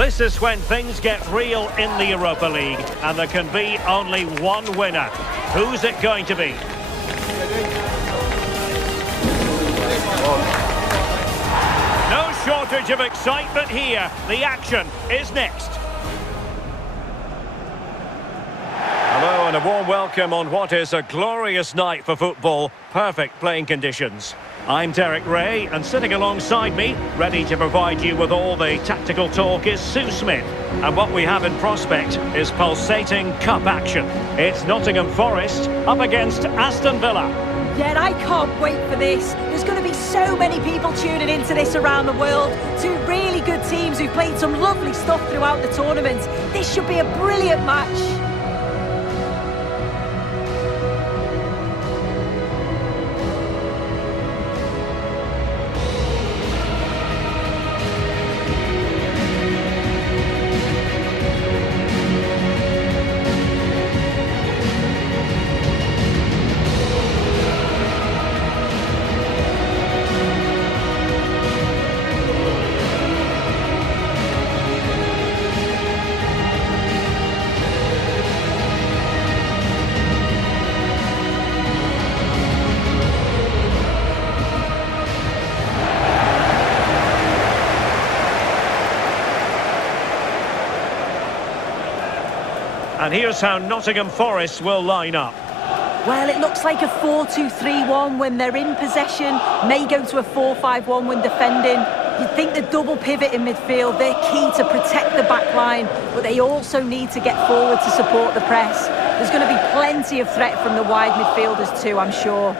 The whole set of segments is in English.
This is when things get real in the Europa League, and there can be only one winner. Who's it going to be? No shortage of excitement here. The action is next. Hello and a warm welcome on what is a glorious night for football. Perfect playing conditions. I'm Derek Ray, and sitting alongside me, ready to provide you with all the tactical talk, is Sue Smith. And what we have in prospect is pulsating cup action. It's Nottingham Forest up against Aston Villa. Yeah, and I can't wait for this. There's going to be so many people tuning into this around the world. Two really good teams who've played some lovely stuff throughout the tournament. This should be a brilliant match. And here's how Nottingham Forest will line up. Well, it looks like a 4-2-3-1 when they're in possession. May go to a 4-5-1 when defending. You'd think the double pivot in midfield, they're key to protect the back line, but they also need to get forward to support the press. There's going to be plenty of threat from the wide midfielders too, I'm sure.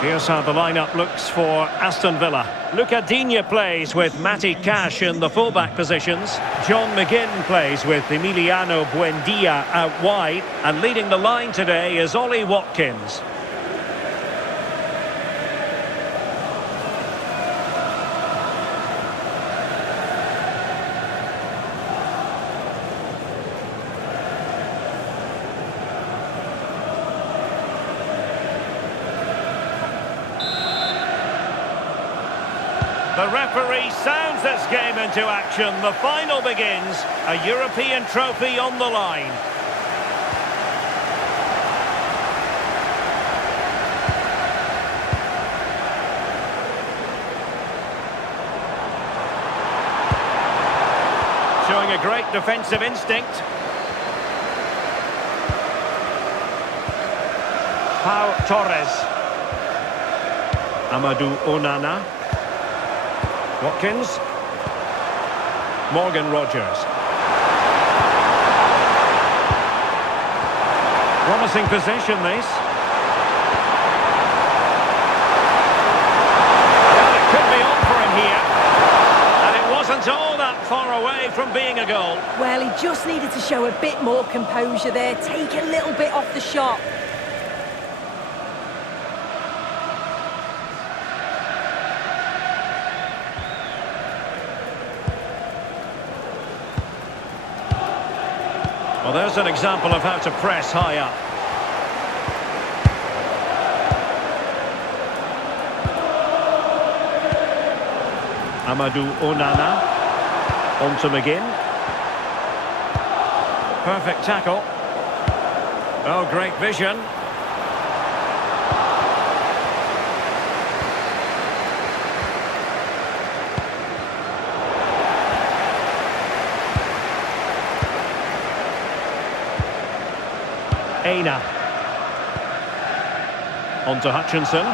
Here's how the lineup looks for Aston Villa. Luca Digne plays with Matty Cash in the fullback positions. John McGinn plays with Emiliano Buendia out wide. And leading the line today is Ollie Watkins. The referee sounds this game into action. The final begins. A European trophy on the line. Showing a great defensive instinct. Pau Torres. Amadou Onana. Watkins. Morgan-Rogers. Promising possession, this. Well, it could be on for him here. And it wasn't all that far away from being a goal. Well, he just needed to show a bit more composure there, take a little bit off the shot. Well, there's an example of how to press high up. Amadou Onana. On to McGinn. Perfect tackle. Oh, great vision. Aina. On to Hutchinson.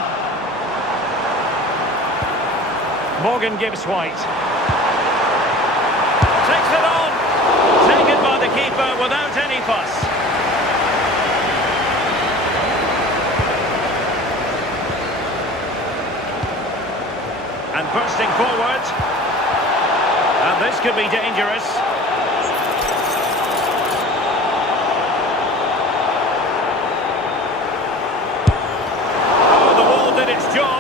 Morgan gives White. Takes it on. Taken by the keeper without any fuss. And bursting forward. And this could be dangerous. Its job.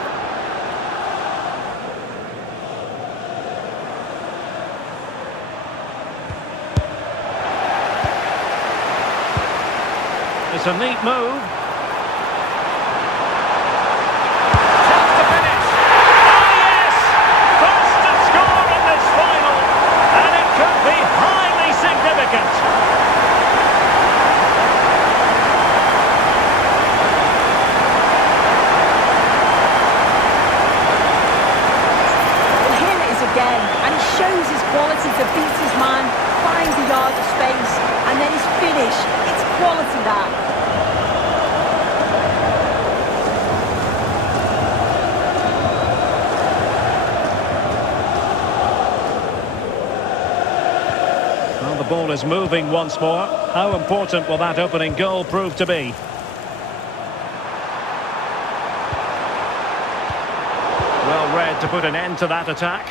It's a neat move. Chance to finish. Oh yes! First to score in this final. And it could be highly significant. And here it is again. And he shows his quality to beat his man, finds a yard of space, and then his finish. It's quality that. Well, the ball is moving once more. How important will that opening goal prove to be? Well read to put an end to that attack.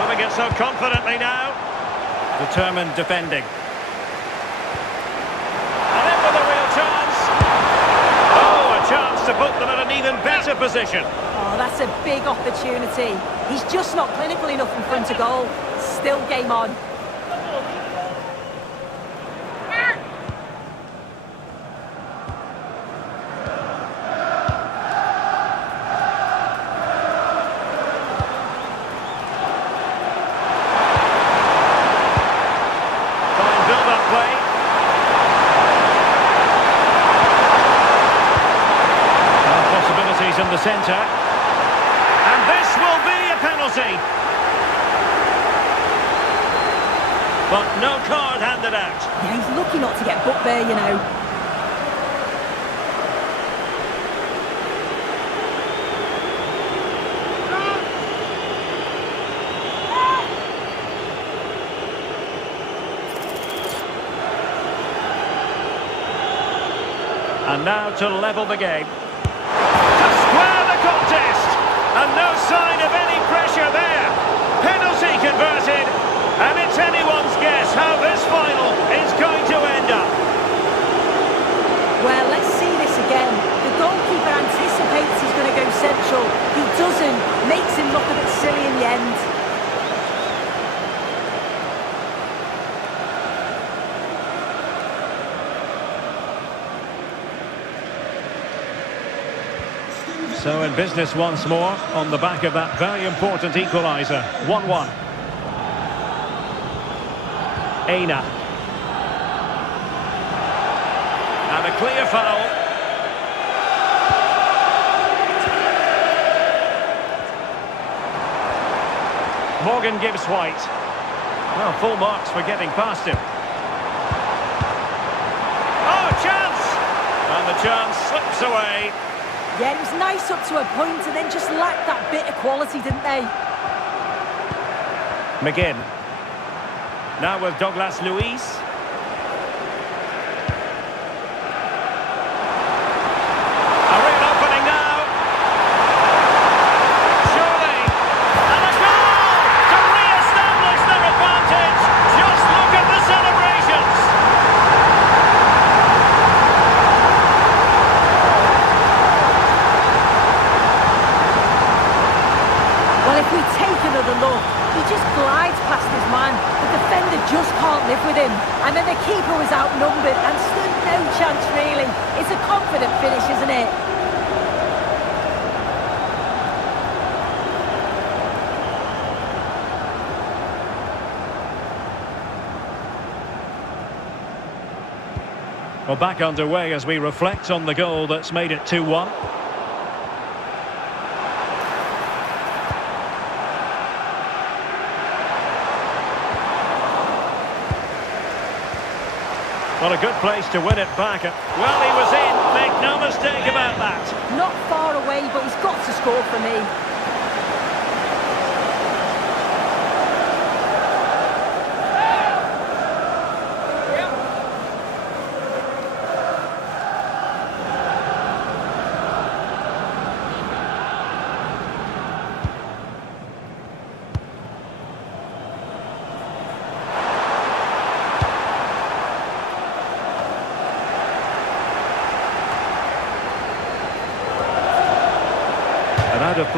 Moving it so confidently now. Determined defending. Chance to put them in an even better position. Oh, that's a big opportunity. He's just not clinical enough in front of goal. Still game on. Fine build-up play. In the centre, and this will be a penalty, but no card handed out. Yeah, he's lucky not to get booked there, you know. And now to level the game. Square the contest, and no sign of any pressure there. Penalty converted, and it's anyone's guess how this final is going to end up. Well, let's see this again. The goalkeeper anticipates he's going to go central. He doesn't, makes him look a bit silly in the end. So in business once more on the back of that very important equaliser. 1-1. Aina. And a clear foul. Morgan gives White. Well, full marks for getting past him. Oh, chance! And the chance slips away. Yeah, it was nice up to a point and then just lacked that bit of quality, didn't they? McGinn. Now with Douglas Luiz. A real opening now. Surely. And a goal to re-establish their advantage. Just look at the celebrations. Well, if we take another look, he just glides past his man. The defender just can't live with him. And then the keeper was outnumbered and stood no chance, really. It's a confident finish, isn't it? Well, back underway as we reflect on the goal that's made it 2-1. Well, a good place to win it back. Well, he was in. Make no mistake about that. Not far away, but he's got to score for me.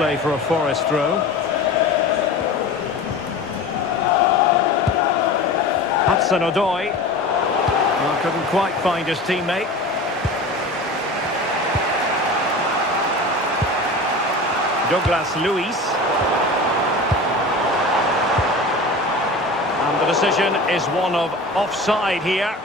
play for a Forest throw. Hudson-Odoi. Well, couldn't quite find his teammate. Douglas Luiz. And the decision is one of offside here.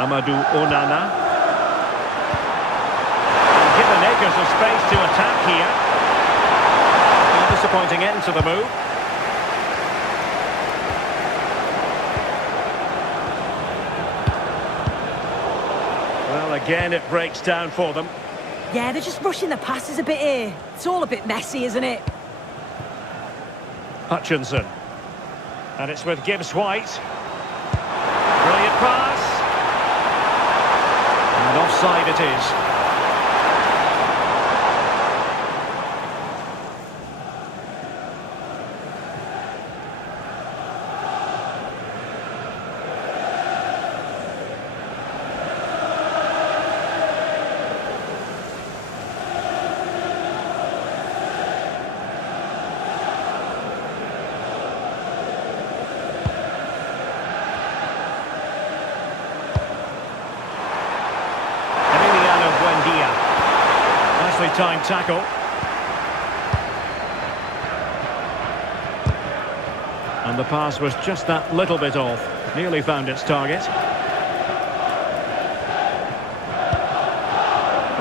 Amadou Onana. Given acres of space to attack here. A disappointing end to the move. Well, again, it breaks down for them. Yeah, they're just rushing the passes a bit here. It's all a bit messy, isn't it? Hutchinson. And it's with Gibbs-White. Brilliant pass. And offside it is. Nicely timed tackle. And the pass was just that little bit off. Nearly found its target.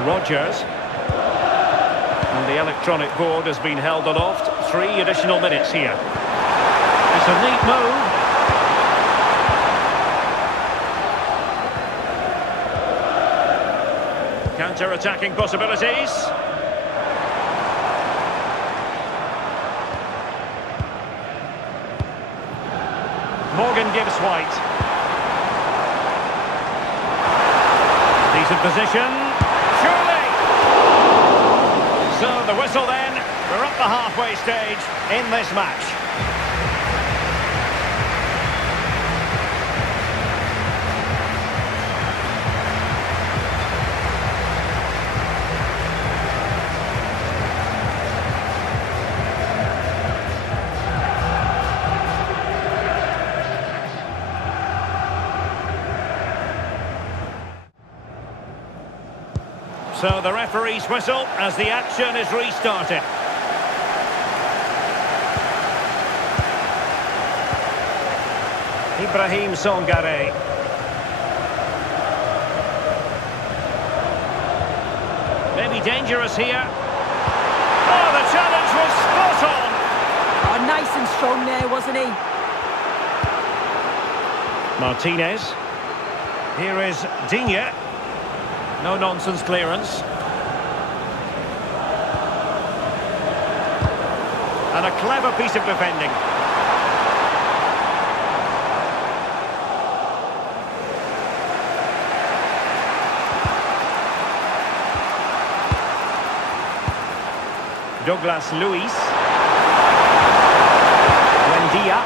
Rogers. And the electronic board has been held aloft. 3 additional minutes here. It's a neat move. Counter-attacking possibilities. Morgan Gibbs-White. Decent position. Surely! So the whistle then. We're up the halfway stage in this match. So the referee's whistle as the action is restarted. Ibrahim Songare. Maybe dangerous here. Oh, the challenge was spot on. Oh, nice and strong there, wasn't he? Martinez. Here is Digne. No-nonsense clearance. And a clever piece of defending. Douglas Luiz. Buendia.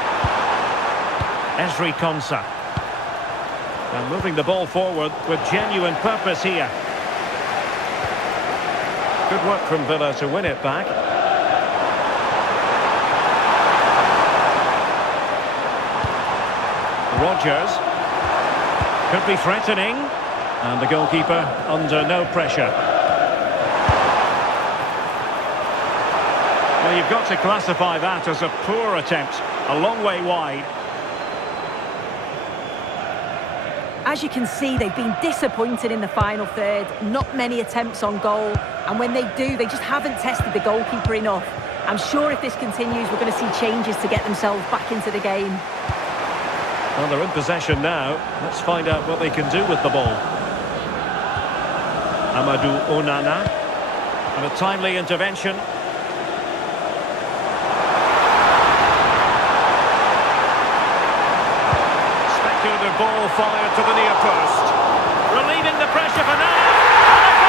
Ezri Konsa. And moving the ball forward with genuine purpose here. Good work from Villa to win it back. Rogers. Could be threatening. And the goalkeeper under no pressure. Well, you've got to classify that as a poor attempt. A long way wide. As you can see, they've been disappointed in the final third. Not many attempts on goal. And when they do, they just haven't tested the goalkeeper enough. I'm sure if this continues, we're going to see changes to get themselves back into the game. Well, they're in possession now. Let's find out what they can do with the ball. Amadou Onana. And a timely intervention. Speculative ball fired to the near post. Relieving the pressure for now.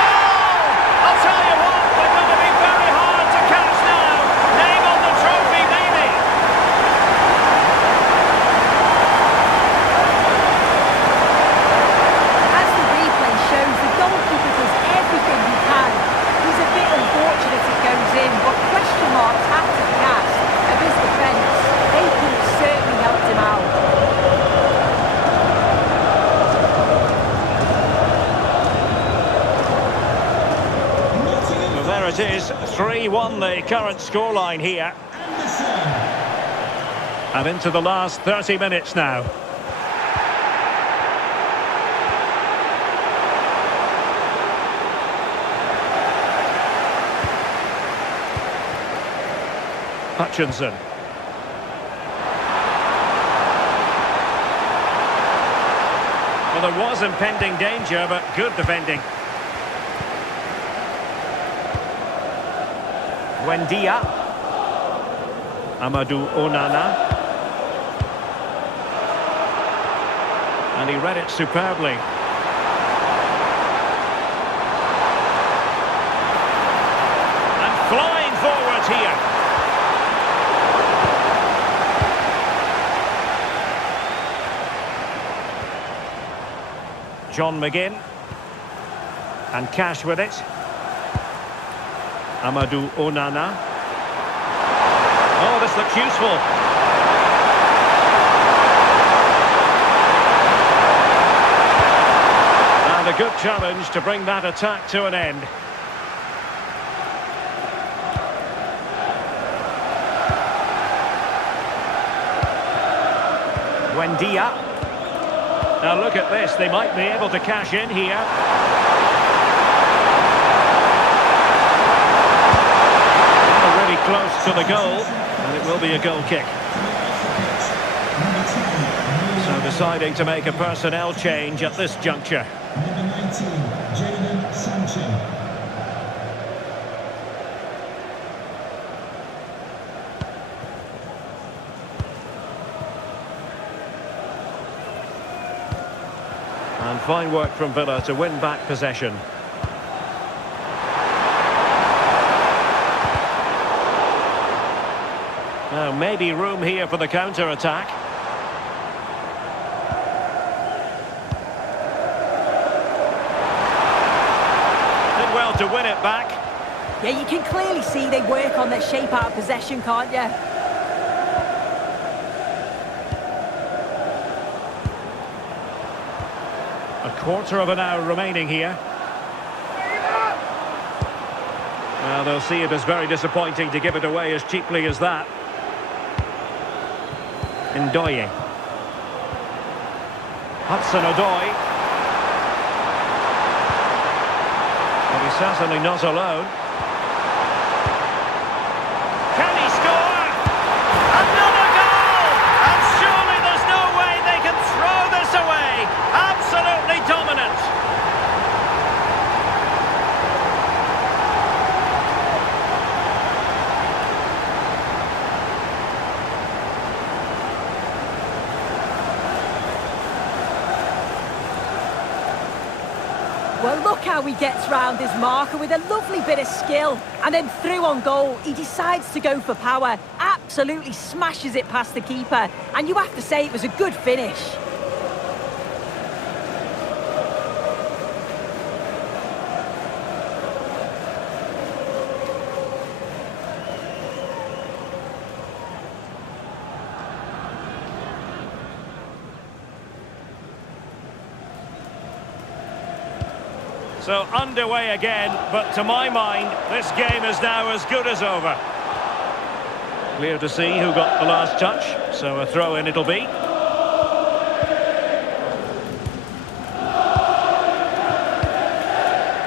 is 3-1, the current scoreline here. And into the last 30 minutes now. Hutchinson. Well, there was impending danger, but good defending. Buendia. Amadou Onana. And he read it superbly. And flying forward here. John McGinn. And Cash with it. Amadou Onana. Oh, this looks useful. And a good challenge to bring that attack to an end. Buendia. Now look at this, they might be able to cash in here. Really close to the goal, and it will be a goal kick. So deciding to make a personnel change at this juncture. Number 19, Jadon Sancho. And fine work from Villa to win back possession. Now maybe room here for the counter-attack. Did well to win it back. Yeah, you can clearly see they work on their shape out of possession, can't you? A quarter of an hour remaining here. Well, they'll see it as very disappointing to give it away as cheaply as that. Ndoye. Hudson-Odoi. But he's certainly not alone. Can he score? Another goal! And surely there's no way they can throw this away. Absolutely dominant. Well, look how he gets round his marker with a lovely bit of skill. And then through on goal, he decides to go for power. Absolutely smashes it past the keeper. And you have to say it was a good finish. So underway again, but to my mind, this game is now as good as over. Clear to see who got the last touch, so a throw-in it'll be.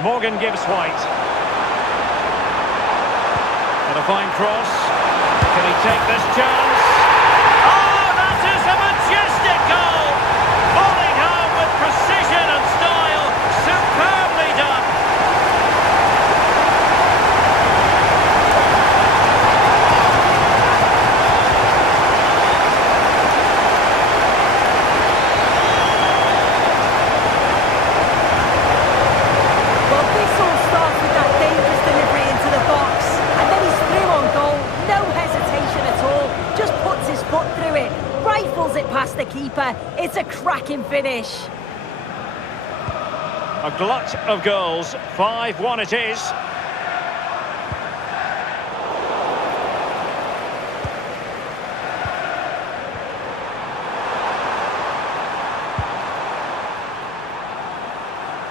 Morgan gives White. And a fine cross. Can he take this chance? Oh, that is a majestic goal! Falling home with precision and style. Superbly done. Well, this all starts with that dangerous delivery into the box. And then he's through on goal. No hesitation at all. Just puts his foot through it. Rifles it past the keeper. It's a cracking finish. A glut of goals. 5-1 it is.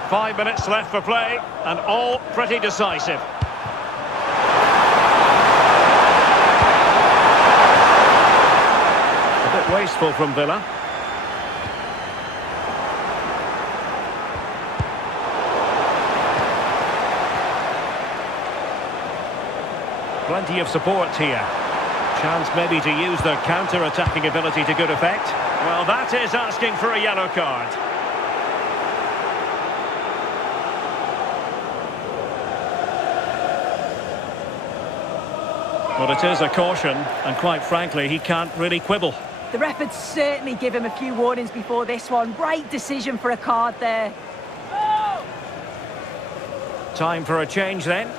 "5 minutes left for play, and all pretty decisive. from Villa. Plenty of support here. Chance maybe to use their counter-attacking ability to good effect. Well, that is asking for a yellow card. But it is a caution, and quite frankly, he can't really quibble. The ref had certainly give him a few warnings before this one. Right decision for a card there. Time for a change then.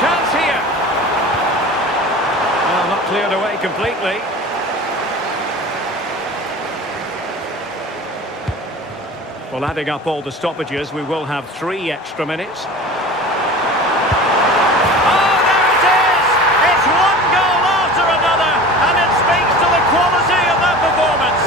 Chance here. Well, not cleared away completely. Well, adding up all the stoppages, we will have 3 extra minutes. Oh, there it is! It's one goal after another, and it speaks to the quality of that performance.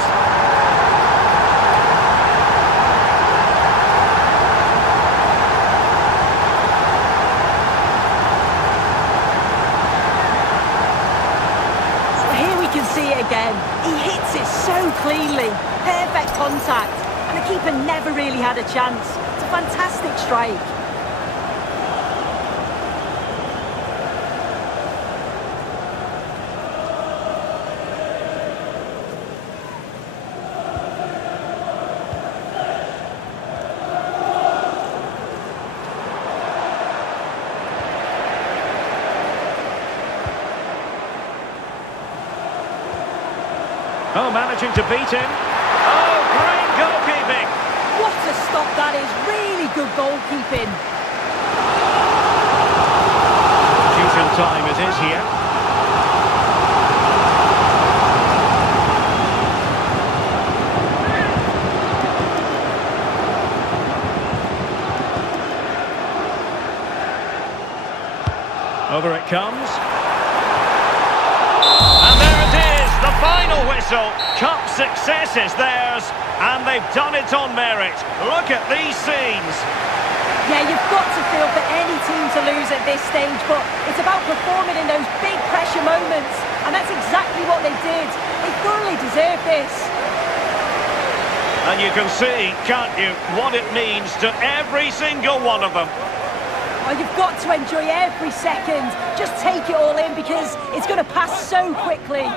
So here we can see it again. He hits it so cleanly. Perfect contact. And the keeper never really had a chance. It's a fantastic strike. Oh, managing to beat him. Oh, great goalkeeping. What a stop that is. Really good goalkeeping. Substitution time it is here. Over it comes. And there it is, the final whistle. Cup success is theirs, and they've done it on merit. Look at these scenes. Yeah, you've got to feel for any team to lose at this stage, but it's about performing in those big pressure moments, and that's exactly what they did. They thoroughly deserve this. And you can see, can't you, what it means to every single one of them. Well, you've got to enjoy every second. Just take it all in because it's going to pass so quickly.